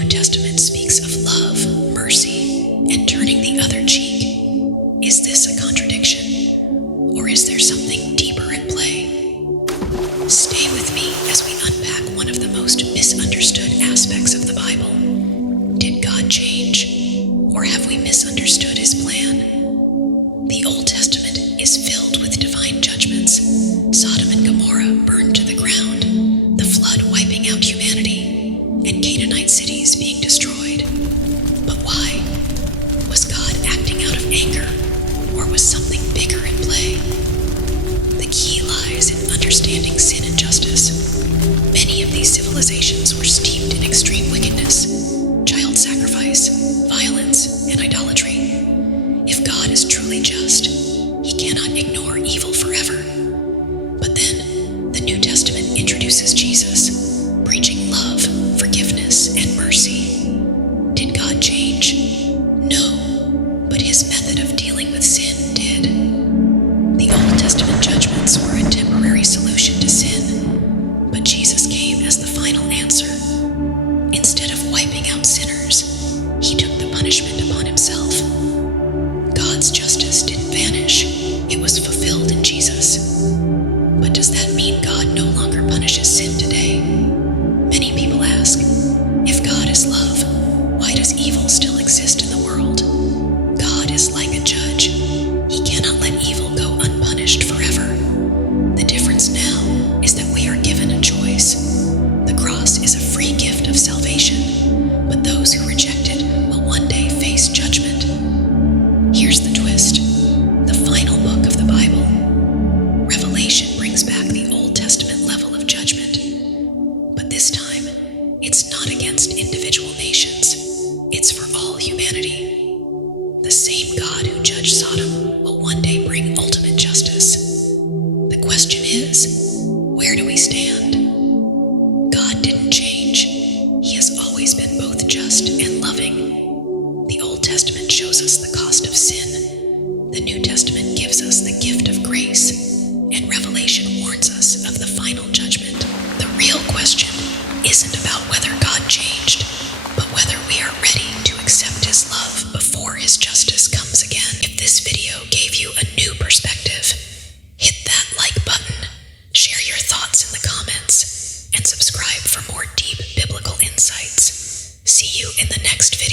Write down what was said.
New Testament speaks of love, mercy, and turning the other cheek. Is this a contradiction, or is there something deeper at play? Stay with me as we unpack one of the most misunderstood aspects of the Bible. Did God change, or have we misunderstood his plan? The Old Testament is filled with divine judgments. Sodom and Gomorrah burned to the ground, the flood wiping out humanity, and Canaanite cities being destroyed. But why? Was God acting out of anger, or was something bigger in play? The key lies in understanding sin and justice. Many of these civilizations were steeped in extreme wickedness, child sacrifice, violence, and idolatry. If God is truly just, he cannot ignore evil forever. But then, the New Testament introduces Jesus, preaching love, forgiveness, and mercy. Did God change? No, but his method of dealing with sin did. The Old Testament judgments were a temporary solution to sin, but Jesus came as the final answer. Instead of wiping out sinners, he took the punishment upon himself. God's justice didn't vanish, it was fulfilled in Jesus. But does that mean God no longer punishes sin today? Many people ask, if God is love, why does evil still exist in the world? God is like a judge. He cannot let evil go unpunished forever. The difference now is that we are given a choice. The cross is a free gift of salvation, but those who reject it will one day face judgment. Here's the twist. The final book of the Bible, Revelation, brings back the Old Testament level of judgment. But this time, it's not against individual nations. It's for all humanity. The same God who judged Sodom will one day bring ultimate justice. The question is, where do we stand? God didn't change. He has always been both just and loving. The Old Testament shows us the cost of sin. The New Testament gives us the gift of grace. And Revelation warns us of the final judgment. The real question isn't about whether God changed, but whether we are ready to accept his love before his justice comes again. If this video gave you a new perspective, hit that like button, share your thoughts in the comments, and subscribe for more deep biblical insights. See you in the next video.